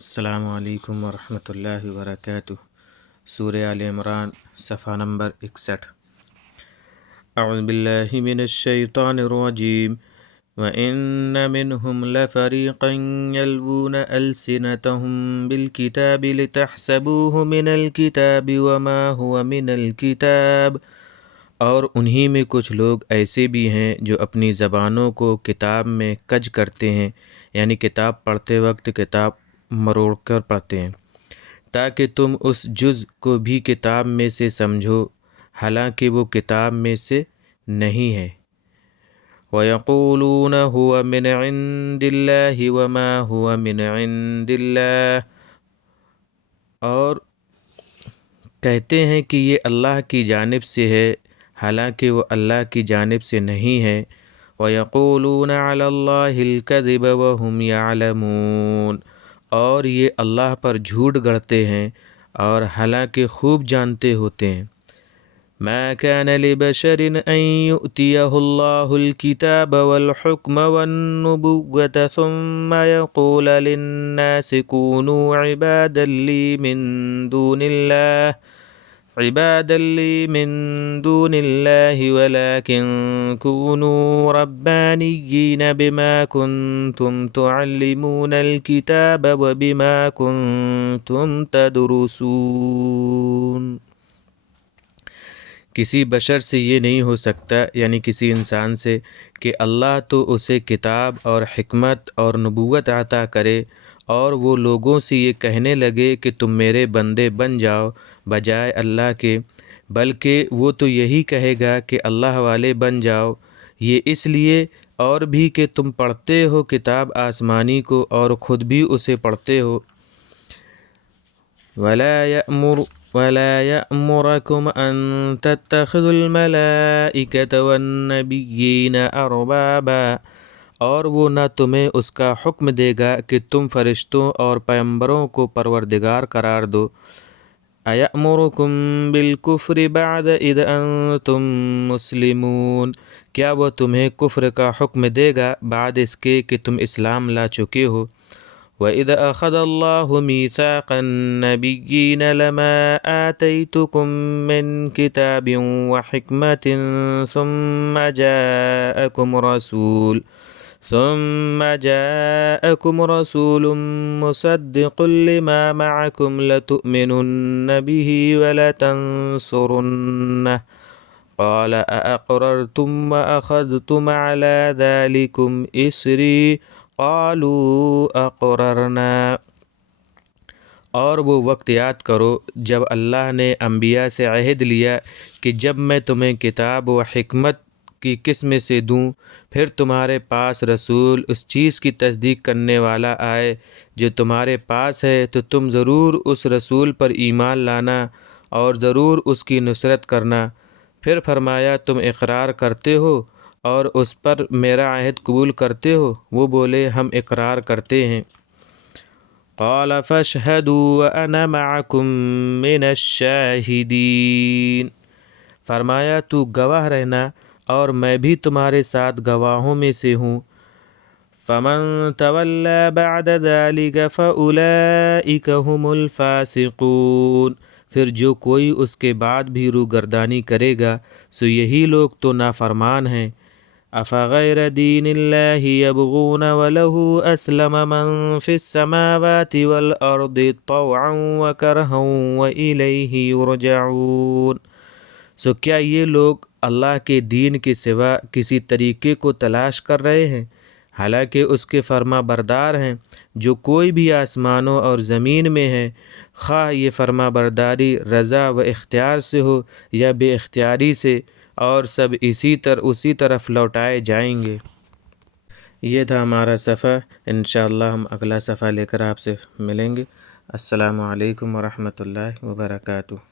السلام علیکم ورحمۃ اللہ وبرکاتہ۔ سورہ آل عمران صفحہ نمبر 61۔ اعوذ باللہ من الشیطان الرجیم وَإِنَّ مِنْهُمْ لَفَرِيقًا يَلْوُونَ أَلْسِنَتَهُمْ بِالْكِتَابِ لِتَحْسَبُوهُ مِنَ الْكِتَابِ وَمَا هُوَ مِنَ الْكِتَابِ، اور انہی میں کچھ لوگ ایسے بھی ہیں جو اپنی زبانوں کو کتاب میں کج کرتے ہیں، یعنی کتاب پڑھتے وقت کتاب مروڑ کر پڑھتے ہیں، تاکہ تم اس جز کو بھی کتاب میں سے سمجھو، حالانکہ وہ کتاب میں سے نہیں ہے۔ وَيَقُولُونَ هُوَ مِنْ عِنْدِ اللَّهِ وَمَا هُوَ مِنْ عِنْدِ اللَّهِ، اور کہتے ہیں کہ یہ اللہ کی جانب سے ہے، حالانکہ وہ اللہ کی جانب سے نہیں ہے۔ وَيَقُولُونَ عَلَى اللَّهِ الْكَذِبَ وَهُمْ يَعْلَمُونَ، اور یہ اللہ پر جھوٹ گڑھتے ہیں اور حالانکہ خوب جانتے ہوتے ہیں۔ مَا كَانَ لِبَشَرٍ أَن يُؤْتِيَهُ اللَّهُ الْكِتَابَ وَالْحُكْمَ وَالنُّبُوَّةَ ثُمَّ يَقُولَ لِلنَّاسِ كُونُوا عِبَادًا لِّي مِن دُونِ اللَّهِ وَلَٰكِن كُونُوا رَبَّانِيِّينَ بِمَا كُنتُمْ تُعَلِّمُونَ الْكِتَابَ وَبِمَا كُنتُمْ تَدْرُسُونَ۔ کسی بشر سے یہ نہیں ہو سکتا، یعنی کسی انسان سے، کہ اللہ تو اسے کتاب اور حکمت اور نبوت عطا کرے اور وہ لوگوں سے یہ کہنے لگے کہ تم میرے بندے بن جاؤ بجائے اللہ کے، بلکہ وہ تو یہی کہے گا کہ اللہ والے بن جاؤ۔ یہ اس لیے اور بھی کہ تم پڑھتے ہو کتاب آسمانی کو اور خود بھی اسے پڑھتے ہو۔ وَلَا يَأْمُرَكُمْ أَن تَتَّخِذُوا الْمَلَائِكَةَ وَالنَّبِيِّينَ أَرْبَابًا، اور وہ نہ تمہیں اس کا حکم دے گا کہ تم فرشتوں اور پیغمبروں کو پروردگار قرار دو۔ أَيَأْمُرُكُم بِالْكُفْرِ بَعْدَ إِذْ أَنْتُمْ مُسْلِمُونَ، کیا وہ تمہیں کفر کا حکم دے گا بعد اس کے کہ تم اسلام لا چکے ہو؟ وَإِذْ أَخَذَ اللَّهُ مِيثَاقَ النَّبِيِّينَ لَمَا آتَيْتُكُم مِّن كِتَابٍ وَحِكْمَةٍ ثُمَّ جَاءَكُمْ رَسُولٌ مُّصَدِّقٌ لِّمَا مَعَكُمْ لَتُؤْمِنُنَّ بِهِ وَلَتَنصُرُنَّهُ، قَالَ أَأَقْرَرْتُمْ وَأَخَذْتُمْ عَلَىٰ ذَٰلِكُمْ إِصْرِي قَالُوا أَقْرَرْنَا۔ اور وہ وقت یاد کرو جب اللہ نے انبیاء سے عہد لیا کہ جب میں تمہیں کتاب و حکمت کی قسم سے دوں، پھر تمہارے پاس رسول اس چیز کی تصدیق کرنے والا آئے جو تمہارے پاس ہے، تو تم ضرور اس رسول پر ایمان لانا اور ضرور اس کی نصرت کرنا۔ پھر فرمایا تم اقرار کرتے ہو اور اس پر میرا عہد قبول کرتے ہو؟ وہ بولے ہم اقرار کرتے ہیں۔ قال فاشهدوا وأنا معكم من الشاہدین، فرمایا تو گواہ رہنا اور میں بھی تمہارے ساتھ گواہوں میں سے ہوں۔ فمن تولى بعد ذلك فأولئك هم الفاسقون، پھر جو کوئی اس کے بعد بھی روگردانی کرے گا سو یہی لوگ تو نافرمان ہیں۔ افغیر دین اللہ یبغون وله اسلم من فی السماوات والارض طوعا وکرہا والیہ یرجعون، سو کیا یہ لوگ اللہ کے دین کے سوا کسی طریقے کو تلاش کر رہے ہیں، حالانکہ اس کے فرما بردار ہیں جو کوئی بھی آسمانوں اور زمین میں ہے، خواہ یہ فرما برداری رضا و اختیار سے ہو یا بے اختیاری سے، اور سب اسی طرف لوٹائے جائیں گے۔ یہ تھا ہمارا صفحہ، انشاءاللہ ہم اگلا صفحہ لے کر آپ سے ملیں گے۔ السلام علیکم ورحمۃ اللہ وبرکاتہ۔